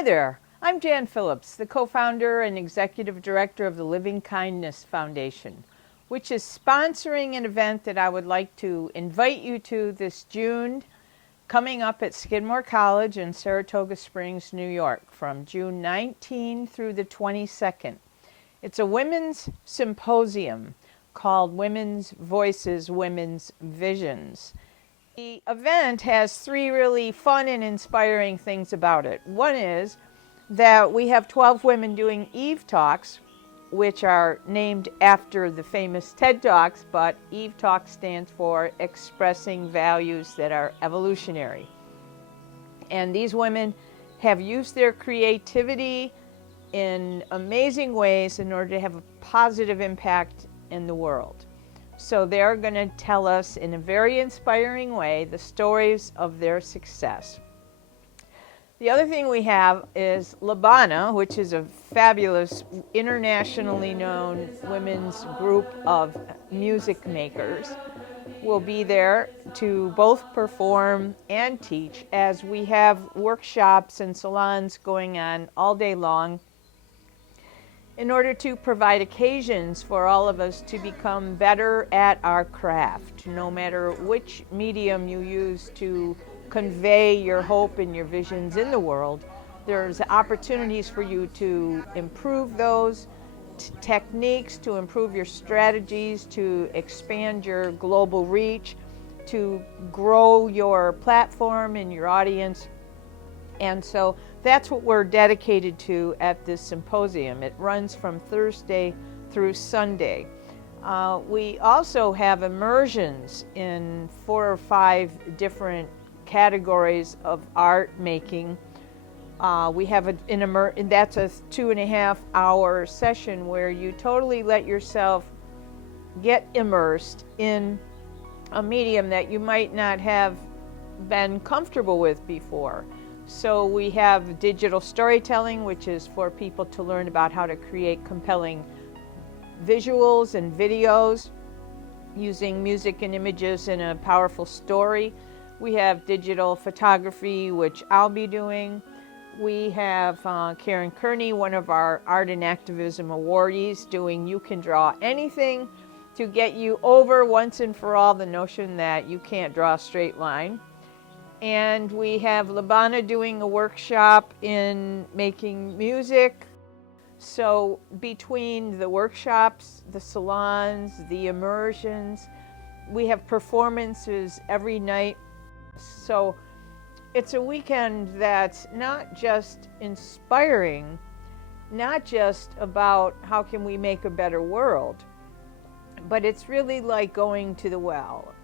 Hi there, I'm Jan Phillips, the co-founder and executive director of the Living Kindness Foundation, which is sponsoring an event that I would like to invite you to this June, coming up at Skidmore College in Saratoga Springs, New York, from June 19 through the 22nd. It's a women's symposium called Women's Voices, Women's Visions. The event has three really fun and inspiring things about it. One is that we have 12 women doing Eve Talks, which are named after the famous TED Talks, but Eve Talk stands for Expressing Values That Are Evolutionary. And these women have used their creativity in amazing ways in order to have a positive impact in the world. So they're going to tell us in a very inspiring way the stories of their success. The other thing we have is Labana, which is a fabulous internationally known women's group of music makers, will be there to both perform and teach, as we have workshops and salons going on all day long in order to provide occasions for all of us to become better at our craft, no matter which medium you use to convey your hope and your visions in the world. There's opportunities for you to improve those techniques, to improve your strategies, to expand your global reach, to grow your platform and your audience. And so that's what we're dedicated to at this symposium. It runs from Thursday through Sunday. We also have immersions in 4 or 5 different categories of art making. We have that's a 2.5-hour session where you totally let yourself get immersed in a medium that you might not have been comfortable with before. So we have digital storytelling, which is for people to learn about how to create compelling visuals and videos using music and images in a powerful story. We have digital photography, which I'll be doing. We have Karen Kearney, one of our Art and Activism awardees, doing You Can Draw Anything, to get you over once and for all the notion that you can't draw a straight line. And we have Labana doing a workshop in making music. So between the workshops, the salons, the immersions, we have performances every night. So it's a weekend that's not just inspiring, not just about how can we make a better world, but it's really like going to the well.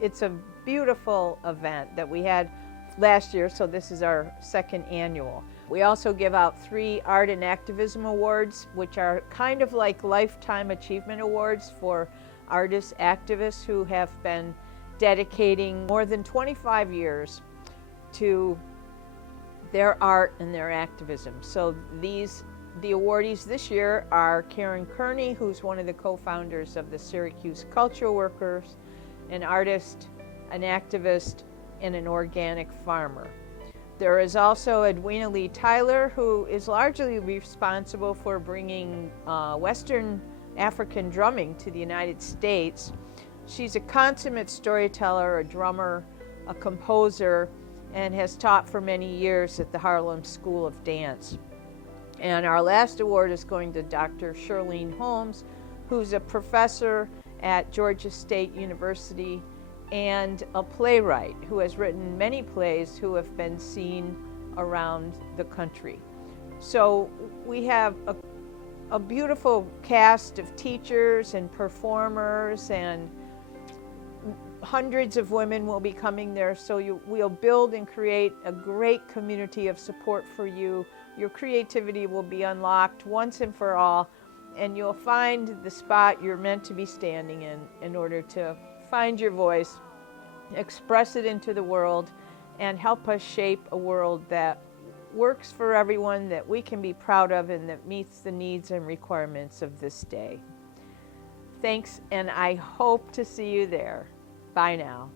It's a beautiful event that we had last year, so this is our 2nd annual. We also give out 3 Art and Activism Awards, which are kind of like Lifetime Achievement Awards for artists, activists who have been dedicating more than 25 years to their art and their activism. So the awardees this year are Karen Kearney, who's one of the co-founders of the Syracuse Cultural Workers, an artist, an activist, and an organic farmer. There is also Edwina Lee Tyler, who is largely responsible for bringing Western African drumming to the United States. She's a consummate storyteller, a drummer, a composer, and has taught for many years at the Harlem School of Dance. And our last award is going to Dr. Shirlene Holmes, who's a professor at Georgia State University and a playwright who has written many plays who have been seen around the country. So we have a beautiful cast of teachers and performers, and hundreds of women will be coming there. So we'll build and create a great community of support for you. Your creativity will be unlocked once and for all, and you'll find the spot you're meant to be standing in order to find your voice, express it into the world, and help us shape a world that works for everyone, that we can be proud of, and that meets the needs and requirements of this day. Thanks, and I hope to see you there. Bye now.